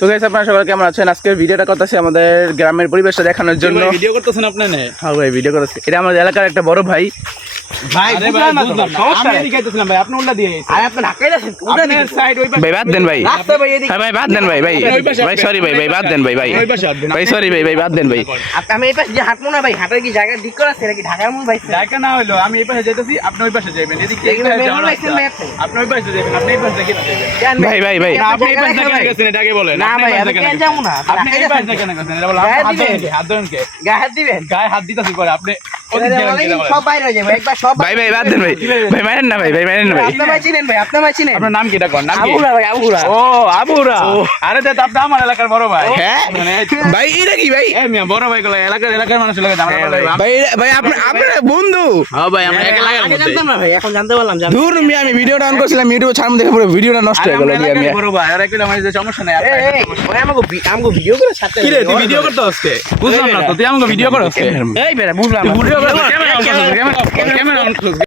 তো গাইস আপনারা সবাই কেমন আছেন? আজকের ভিডিওটা করতেছি আমাদের গ্রামের পরিবেশটা দেখানোর জন্য। ভিডিও করতেছেন আপনি না? হ্যাঁ ভাই ভিডিও করতেছি। এটা আমাদের এলাকার একটা বড় ভাই। ভাই বুঝলাম না, সমস্যা আমি দেখাইতেছিলাম ভাই, আপনি উল্টা দিয়ে আরে আপনি ঢাকায় যাচ্ছেন ওটা দিকে সাইড ওই ভাই বাদ দেন ভাই। রাস্তা ভাই এদিকে হ্যাঁ ভাই বাদ দেন ভাই ভাই ভাই সরি ভাই ভাই বাদ দেন ভাই ভাই ওই পাশে আসবেন। ভাই সরি ভাই ভাই বাদ দেন ভাই। আমি এই পাশে যে হাঁটবো না ভাই হাঁটার কি জায়গা ঠিক করা আছে নাকি ঢাকার মূল ভাই জায়গা না হইলো আমি এই পাশে যাইতেছি, আপনি ওই পাশে যাবেন। এদিকে এগুলো মেমো লাইছেন ভাই আপনি? আপনি ওই পাশে যাবেন, আপনি এই পাশে থেকে যাবেন। কেন ভাই ভাই ভাই না আপনি এই পাশে থেকে গেছেন, এটাকে বলেন। না ভাই আমি কেন যাবো না আপনি এই পাশে থেকে গেছেন, এটা বলেন। গায়ে হাত দিবেন। ধরেন কে? হাত ধরেন কে? গায়ে হাত দিবেন গায়ে হাত দিতেছি পরে আপনি ওদিক দিয়ে গেলেন, এটা বলেন। সব বাইরে হয়ে যাবে একবার সব ভাই ভাই বাদ দেন ভাই ভাই মারেন না ভাই ভাই মারেন না ভাই। আপনি ভাই চিনেন ভাই আপনি ভাই চিনেন আপনার নাম কি এটা কোন নাম কি? আবুরা ভাই আবুরা ও আবুরা। আরে তো আপনি আমার এলাকার বড় ভাই। হ্যাঁ মানে ভাই এটা কি ভাই? এই মিয়া বড় ভাই গুলো এলাকার মানুষের লাগে আমরা বড় ভাই। ভাই ভাই আপনার বন্ধু। হ্যাঁ ভাই আমরা এক এলাকার আগে মধ্যে। জানতাম না ভাই এখন জানতে পারলাম দূর মিয়া আমি ভিডিওটা অন করছিলাম ইউটিউবে ছাড়ম দেখে পুরো ভিডিওটা নষ্ট হয়ে গেল আমরা মিয়া এলাকার মিয়া। বড় ভাই, আর একটু আমার যে সমস্যা নাই। এই এই ওই আমাকে ভিডিও করে ছাড়তে কি রে তুই ভিডিও করতে আজকে? বুঝলাম না তো, তুই আমাকে ভিডিও করছিস? এই বেটা বুঝলাম ভিডিও করছিস? ক্যামেরা অন করছিস? ক্যামেরা অন করছিস?